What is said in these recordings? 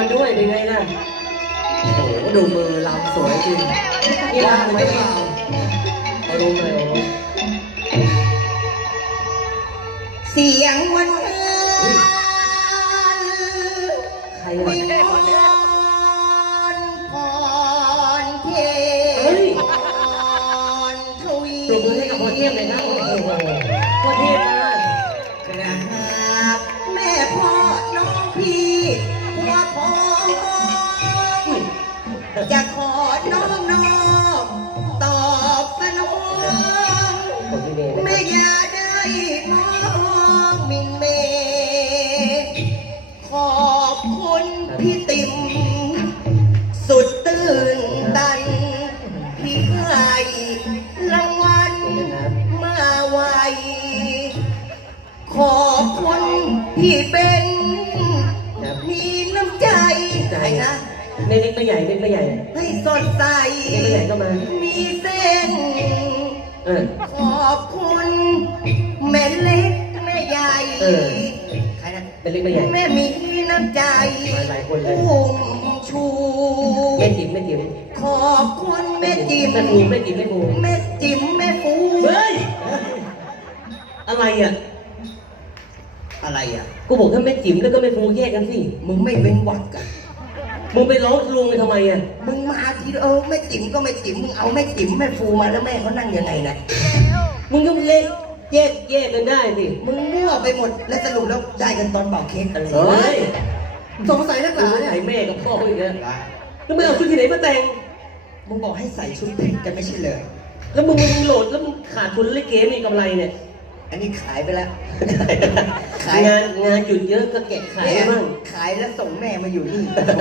มาด้วยเป็นไงล่ะโอ้โหดูมือลำสวยจริงนี่ลำไม่เปล่าเอาดูหน่อยเสียงวันใครอ่ะพรเทพทวีปรบมือให้กับพ่อเทพเลยนะโอ้โหพ่อเทพมากกราบแม่พ่อน้องพี่หัวพ่อจะขอน้องตอบสนองไม่อย่าได้มองมินเมขอบคุณพี่ติ๋มสุดตื่นตันที่ให้รางวัลมาไวขอบคุณพี่เป็นมีน้ำใจใครนะเล็กไม่ใหญ่เล็กไม่ใหญ่ให้สดใสเล็กไม่ใหญ่ก็มามีเส้นขอบคุณแม่เล็กแม่ใหญ่ใครนะเป็นเล็กไม่ใหญ่แม่มีน้ำใจหลายคนเลยอุ้มชูแม่จิ๋มแม่จิ๋มขอบคุณแม่จิ๋มแม่ปูแม่จิ๋มแม่ปูแม่จิ๋มแม่ปูเฮ้ยอะไรอ่ะอะไรอ่ะกูบอกถ้าแม่จิ๋มแล้วก็แม่ปูแยกกันสิมึงไม่เว้นวรรคกันมึงไปร้องลุงไปทำไมอ่ะมึงมาทีแม่จิ๋มก็แม่จิ๋มมึงเอาแม่จิ๋มแม่ฟูมาแล้วแม่เขานั่งยังไงนะมึงก็เล่นแยกกันได้สิมึงมั่วไปหมดและสรุปแล้วได้กันตอนเป่าเค้กอะไรเฮ้ยสงสัยนักหนาเนี่ยแม่กับพ่อเขาอีกแล้วแล้วมึงเอาชุดที่ไหนมาแต่งมึงบอกให้ใส่ชุดเพชรกันไม่ใช่เลยแล้วมึงโหลดแล้วมึงขาดทุนเล่นเกมมีกำไรเนี่ยอันนี้ขายไปแล้วขายงานจุดเยอะก็แกะขายบ้างขายแล้วส่งแม่มาอยู่นี่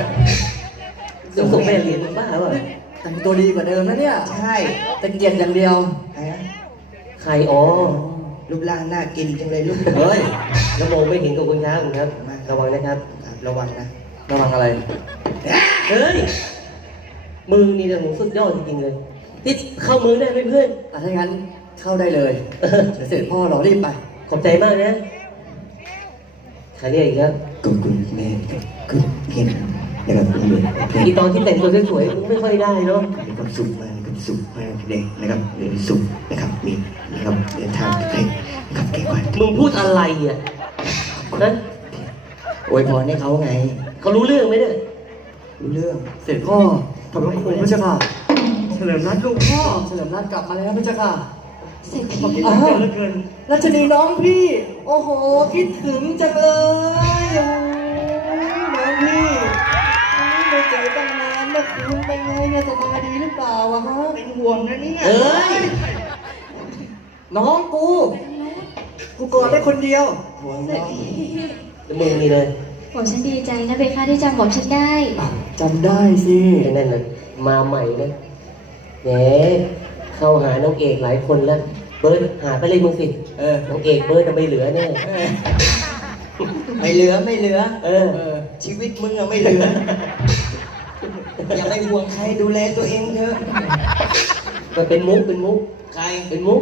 ส่งแม่เรียนบ้าป่ะแต่งตัวดีกว่าเดิมนะเนี่ยใช่แต่เกียรติอย่างเดียวใครอ๋อรูปร่างน่ากินจังเลยลูกเฮ้ยแล้วมองไม่เห็นกับคุณช้าผมครับระวังนะครับระวังนะระวังอะไรเฮ้ยมึงนี่เนี่ยมึงสุดยอดจริงๆเลยที่เข้ามือได้ไหมเพื่อนถ้างั้นเข้าได้เลยเดี๋ยวเสร็จพ่อเรารีบไปขอบใจมากนะใครเรียกอีกแล้วก็คุณแม่ก็เห็นนะครับอีตอนที่แต่งตัวสวยๆมึงไม่ค่อยได้เนาะมีความสุขมากมีความสุขมากเด็กนะครับมีสุขนะครับมีนะครับเดินทางไปนะครับเก่งกว่ามึงพูดอะไรอ่ะนะอวยพรให้เขาไงเขารู้เรื่องไหมเนี่ยรู้เรื่องเสร็จพ่อขอบคุณพระเจ้าค่ะเฉลิมนัทลูกพ่อเฉลิมนัทกลับมาแล้วพระเจ้าค่ะเสร็จพี่เหลือเกินรัชนีน้องพี่โอ้โหคิดถึงจังเลยน้องพี่ไม่เจอตั้งนานเมื่อคืนเป็นไงเนี่ยสบายดีหรือเปล่าฮะเป็นห่วงนะเนี่ยน้องกูกอดได้คนเดียวห่วงน้องมึงนี่เลยผมฉันดีใจนะเบค่าที่จำผมฉันได้จำได้สินั่นน่ะมาใหม่นะแหมเข้าหาน้องเอกหลายคนแล้วเบิร์ดหาไปเลยมึงสิน้องเอกเบิร์ดจะไม่เหลือแน่ไม่เหลือชีวิตมึงอะไม่เหลืออย่าไปห่วงใครดูแลตัวเองเถอะมันเป็นมุกใครเป็นมุก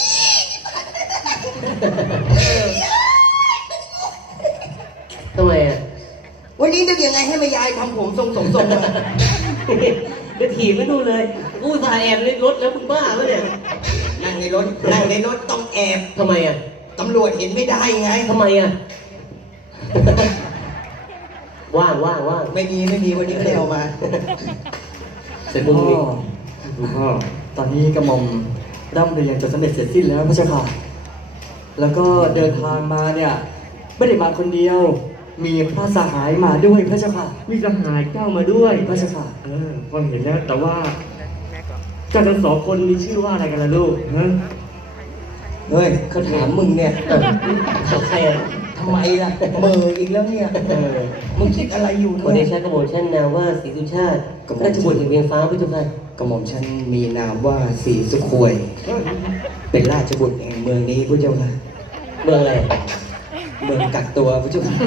ทำไมอ่ะวันนี้นึกยังไงให้แม่ยายทำผมทรงมาจะถีบไม่ดูเลยกูถ่ายแอบในรถแล้วมึงบ้าปะเนี่ยนั่งในรถต้องแอบทำไมอ่ะตำรวจเห็นไม่ได้ไงทำไมอ่ะว่างไม่มีวันนี้ไม่ได้เอามาเสร็จมึงพ่อตอนนี้กระหม่อมร่ำเรียนจนสำเร็จเสร็จสิ้นแล้วพระเจ้าค่ะแล้วก็เดินทางมาเนี่ยไม่ได้มาคนเดียวมีพระสหายมาด้วยพระเจ้าค่ะมีสหายเจ้ามาด้วยพระเจ้าค่ะพอเห็นแล้วแต่ว่าเจ้าทั้งสองคนมีชื่อว่าอะไรกันล่ะลูกฮะเฮ้ยเขาถามมึงเนี่ยใครอ่ะทำไมล่ะเบอร์อีกแล้วเนี่ยมึงคิดอะไรอยู่คนในชาติกระหม่อมชั้นนามว่าศรีสุชาติราชบุตรแห่งเวียงฟ้าพระเจ้าค่ะกระหม่อมชั้นมีนามว่าศรีสุขวยเป็นราชบุตรแห่งเมืองนี้พระเจ้าค่ะเมืองอะไรเมืองกักตัวพระเจ้าค่ะ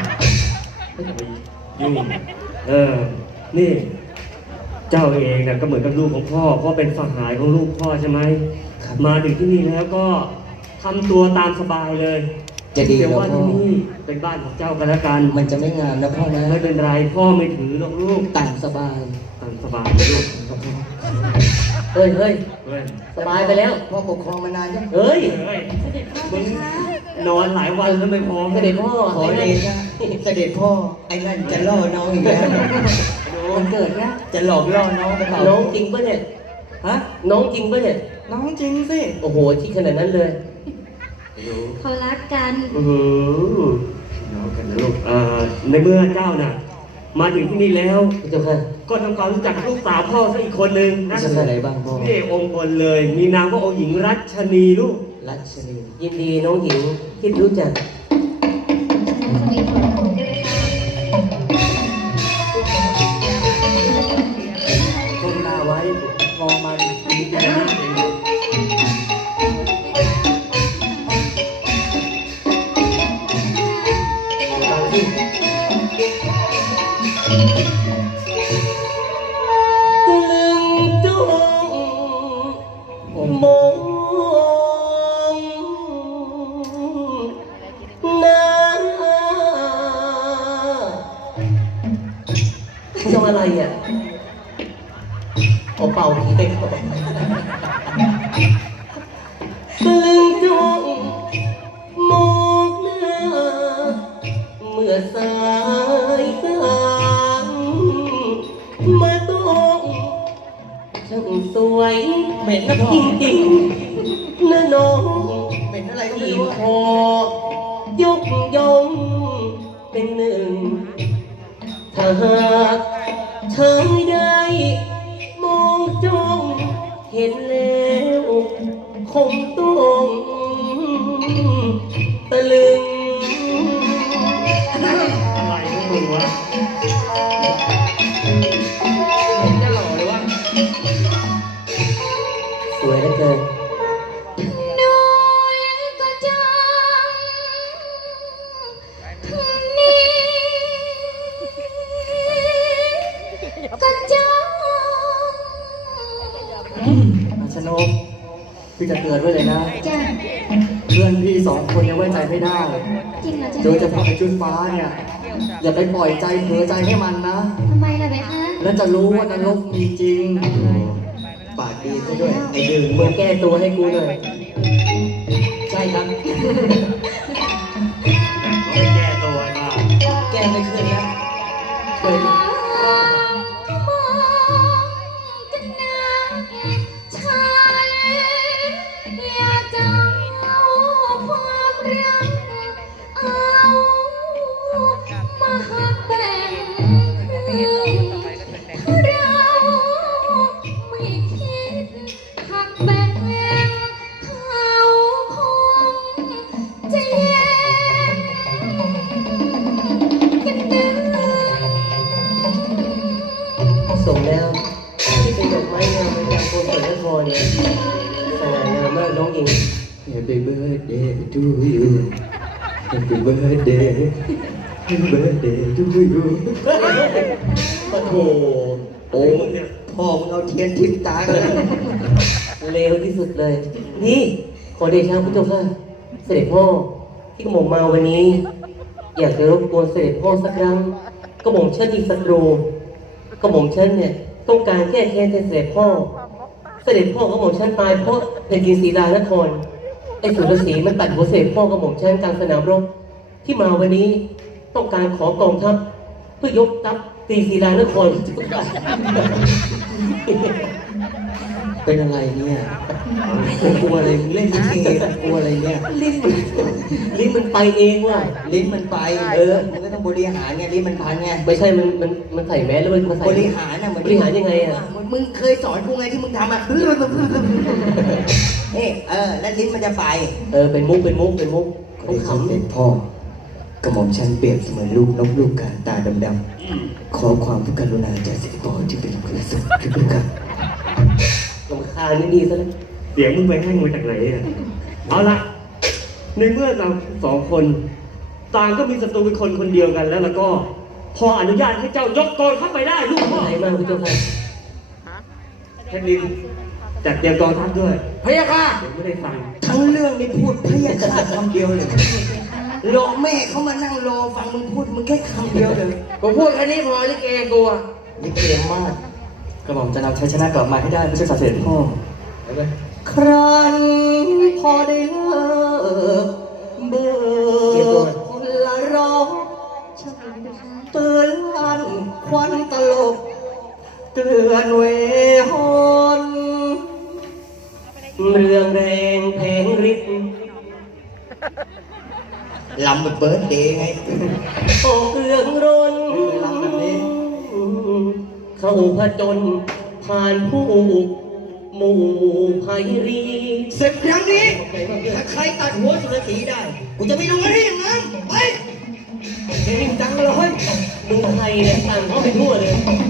ยุ่งนี่เจ้าเองนะก็เหมือนกับลูกของพ่อเป็นสหายของลูกพ่อใช่ไหมมาถึงที่นี่แล้วก็ทำตัวตามสบายเลยจะดีเดี๋ยวเหรอว่าพ่อที่นี่เป็นบ้านของเจ้ากันแล้วกันมันจะไม่งามนะพ่อนะไม่เป็นไรพ่อไม่ถือหรอกลูกตามสบายตามสบายนะลูกเฮ้ยเฮ้ยเฮ้ยสบายไปแล้วพ่อปกครองมานานยังเฮ้ยเฮ้ยเสด็จพ่อเพมึงคะนอนหลายวันแล้วไม่พอเสด็จพ่อขอเดชะเสด็จพ่อไอ้นั่นจะล่อน้องอีกแล้ววันเกิดนะจะหลอกล่อน้องไปเปล่าน้องจริงปะเนี่ยฮะน้องจริงปะเนี่ยน้องจริงสิโอ้โหที่ขนาดนั้นเลยเขารักกันอือเอากันนะลูกในเมื่อเจ้าน่ะ มาถึงที่นี่แล้วพี่เจ้าค่ะก็ทำความรู้จักลูกสาวพ่อซะอีกคนนึงนะพี่เจ้าค่ะไหนบ้างพ่อนี่องค์บนเลย มีนามว่าองค์หญิงรัชนีลูกรัชนียินดีน้องหญิงที่รู้จักเสด็จพ่อเพคะก้มหน้าไว้มองมันมีแต่หน้าเองบางที่ตะลึงจ้องมองหน้าทำอะไรอ่ะเอาเป่าผีไปก่อนตะลึงจ้องมองหน้า เมื่อสายตามาต้องช่างสวยเหม็นนะพ่อจริงๆนะน้องเหม็นอะไรก็ไม่ที่รู้พอยกย่องเป็นหนึ่ง ถ้าหากชายได้มองจ้องเห็นแล้วคงต้องตะลึงอะไรของมึงวะเห็นจะหล่อเลยวะสวยเหลือเกินน้อยก็จังนี่ก็จังอาชนกพี่จะเตือนไว้เลยนะจ้ะเพื่อนพี่สองคนเนี่ยไว้ใจไม่ได้จริงเหรอโดยเฉจ๊ะพาะไอ้ชุดฟ้าเนี่ย อย่าไปปล่อยใจเผลอใจให้มันนะทำไมล่ะเพคะแล้วจะรู้ว่านรกมีจริงปากดีซะด้วยไอ้ดึงมึงแก้ตัวให้กูหน่อยใช่ครับไม่แก้ตัวไอ้บ้าแก้ไม่ขึ้นแล้วเคยมองกันนะชายอยากจะเอาความรักเอามาหักแบ่งครึ่งเราไม่คิดหักแบ่งเขาคงจะแย่งกันดึงส่งแล้วที่เป็นดอกไม้งามในการโกศลนครสง่างามมากน้องหญิง Happy birthday to you Happy birthday Happy birthday to you โอ้โหโอ้พ่อมึงเอาเทียนทิพตากันเลวที่สุดเลย นี่ ขอเดชะพระเจ้าค่ะ เสด็จพ่อที่กระหม่อมมาวันนี้ อยากจะรบกวนเสด็จพ่อสักครั้งกระหม่อมเชิญมีศัตรูกระหม่อมเชิญเนี่ยต้องการแก้แค้นแทนเสด็จพ่อ เสด็จพ่อกระหม่อมเชิญตายเพราะแผ่นดินศรีดานครไอ้สุรศรีมันตัดหัวเสด็จพ่อกระหม่อมเชิญกลางสนามรบที่มาวันนี้ต้องการขอกองทัพเพื่อยกทัพตีศรีดานครเป็นอะไรเนี่ยกลัวอะไรมึงเล่นลิเกกลัวอะไรเนี่ยลิ้นมันไปเองว่ะลิ้นมันไปมึงก็ต้องบริหารไงลิ้นมันพันไงไม่ใช่มันใส่แมสแล้วมันมาใส่บริหารน่ะเหมือนบริหารยังไงอ่ะมึงเคยสอนกูไงที่มึงทำอ่ะแล้วลิ้นมันจะไปเป็นมุกต้องขำเป็นพ่อกระหม่อมฉันเปรียบเสมือนลูกนกลูกกาตาดำๆขอความกรุณาจากสิทธิพ่อที่เป็นผู้สุขทุกท่านลำคาญนี่ดีซะแล้วเสียงมึงไปให้มาจากไหนอ่ะเอาละในเมื่อเราสองคนต่างก็มีศัตรูเป็นคนคนเดียวกันแล้วก็พออนุญาตให้เจ้ายกกองทัพไปได้ลูกพ่อไหนมากพี่เจ้าค่ะแค่นี้จัดเตรียมกองทัพด้วยพะยะค่ะเดี๋ยวไม่ได้ฟังทั้งเรื่องนี้พูดพะยะค่ะคำเดียวเลยเพคะรอแม่เขามานั่งรอฟังมึงพูดมึงแค่คำเดียวเลยผมพูดแค่นี้พอลิเกกูอะนี่เก่งมากกระหม่อมจะนำชัยชนะกลับมาให้ได้พระเจ้าค่ะเสด็จพ่อไปเลยครั้นพอได้เลิกเบิกคนละร้องเตือนลันควันตลบเตือนเวหอนเรื่องแรงเพลงริบลำแบบเบิร์ดเดย์ไงออกเรื่องร้นลำแบบนี้เข้าผจญผ่านผู้หมู่ไพรีศึกครั้งนี้ถ้าใครตัดหัวสุรศรีได้กูจะไม่ดูมันให้อย่างนั้นไปเก่งจังเลยมึงใครเนี่ยสั่งเข้าไปทั่วเลย